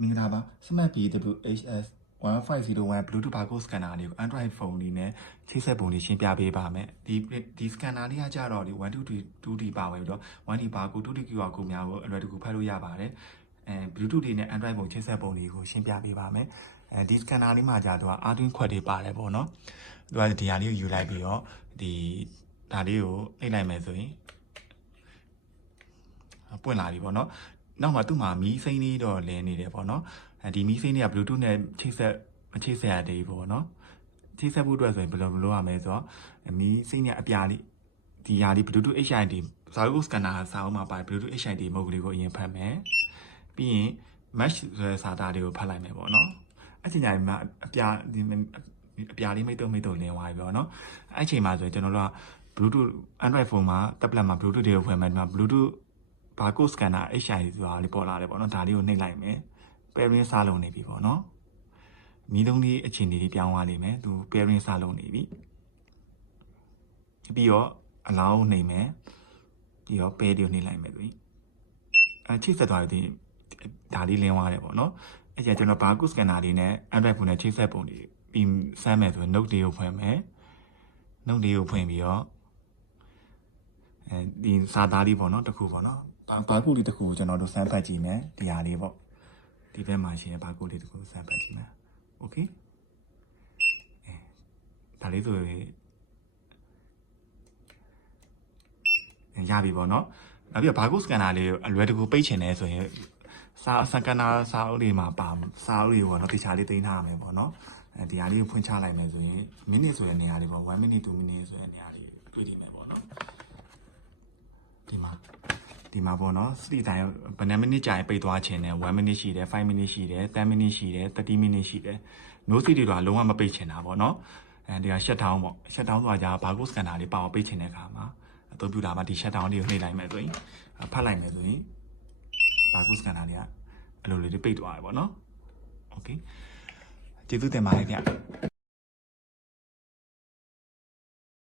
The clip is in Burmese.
မင်္ဂလာပါ Smart BWHS 1501 Bluetooth barcode scanner လေးကို Android phone လေးနဲ့ချိတ်ဆက်ပုံလေးရှင်းပြပေးပါမယ်ဒီ scanner လေးကကြတော့ဒီ 122D ပါပဲပြီးတော့ 1D barcode 2D QR code များကိုအလွယ်တကူဖတ်လို့ရပါတယ်Bluetooth လေးနဲ့ Android ပုံချိတ်ဆက်ပုံလေးကိုရှင်းပြပေးပါမယ်ဒီ scanner လေးမှာကြာတော့ Arduino ခွက်တွေပါတယ်ပေါ့နော်သူကဒီဟာလေးကိုယူလိုက်ပြီးတော့ဒီဒါလေးကိုနှိပ်လိုက်မယ်ဆိုရင်ပွင့်လာပြီပေါ့နော်နောက်မှသူ့မှာမီးစိမ်းလေးတော့လင်းနေတယ်ပေါ့နော်ဒီမီးစိမ်းတွေက Bluetooth နဲ့ချိတ်ဆက်ရသေးပေါ့နော်ချိတ်ဆက်ဖို့အတွက်ဆိုရင်ဘယ်လိုလုပ်ရမလဲဆိုတော့မီးစိမ်းနဲ့အပြားလေးဒီဟာလေး Bluetooth HID Zargo scanner စာအုပ်မှာပါ Bluetooth HID မုတ်ကလေးကိုအရင်ဖတ်မယ်ပြီးရင် mesh ဆိုတဲ့စာသားလေးကိုဖတ်လိုက်မယ်ပေါ့နော်အဲ့ချိန်ကျရင်အပြားလေးမိတ်တုံလင်းသွားပြီပေါ့နော်အဲ့ချိန်မှာဆိုရင်ကျွန်တော်တို့က Bluetooth Android phone မှာ tablet မှာ Bluetooth တွေကိုဖွင့်မယ်ဒီမှာ Bluetooth barcode scanner HID ဆိုတာလေးပေါ်လာတယ်ပေါ့နော်ဒါလေးကိုနှိပ်လိုက်မယ် pairing စလုံးနေပြီပေါ့နော်မီးသုံးလေးအခြေအနေလေးပြောင်းသွားလိမ့်မယ်သူ pairing စလုံးနေပြီပြီးတော့အလောင်းနှိပ်မယ်ပြီးတော့ pair တွေကိုနှိပ်လိုက်မယ်ဆိုရင်ချိတ်ဆက်သွားတဲ့ဒါလေးလင်းသွားတယ်ပေါ့နော်အဲ့ကျကျွန်တော် barcode scanner လေးနဲ့ Android phone နဲ့ချိတ်ဆက်ပုံလေးပြီးစမ်းမယ်ဆိုရင် note လေးကိုဖွင့်မယ် note လေးကိုဖွင့်ပြီးတော့ဒီစာသားလေးပေါ့နော်တစ်ခုပေါ့နော်ဘာကုလေးတစ်ခုကိုကျွန်တော်တို့စမ်းဖတ်ကြည့်မယ်ဒီဟာလေးပေါ့ဒီဘက်မှာရှိရင်ဘာကုလေးတစ်ခုစမ်းဖတ်ကြည့်မယ်โอเคဒါလေးဆိုရင်ရပြီပေါ့နော်နောက်ပြီးဘာကုစကန်နာလေးကိုအလွယ်တကူပိတ်ချင်တယ်ဆိုရင်စကန်နာစာအုပ်လေးမှာပါစာအုပ်လေးပေါ့နော်တခြားလေးသိမ်းထားရမယ်ပေါ့နော်ဒီဟာလေးကိုဖွင့်ချလိုက်မယ်ဆိုရင်မိနစ်ဆိုတဲ့နေရာလေးပေါ့1 minute 2 minute ဆိုတဲ့နေရာလေးတွေ့နေမယ်ပေါ့နော်ဒီမှာပေါ့နော်စတိတိုင်းဘယ်နှမိနစ်ကြာရင်ပိတ်သွားခြင်းနဲ့1 minute ရှိတယ်5 minute ရှိတယ်10 minute ရှိတယ်30 minute ရှိတယ် no စတိတွေကလုံးဝမပိတ်ချင်တာပေါ့နော်ဒီက shut down ပေါ့ shut down ဆိုတာကြာ barcode scanner လေးပါအောင်ပိတ်ချင်တဲ့အခါမှာအသုံးပြုတာမှာဒီ shut down လေးကိုနှိပ်လိုက်မယ်ဆိုရင်ဖတ်လိုက်မယ်ဆိုရင် barcode scanner လေးကအလိုလေးပိတ်သွားတယ်ပေါ့နော် okay ကျေးဇူးတင်ပါတယ်ဗျ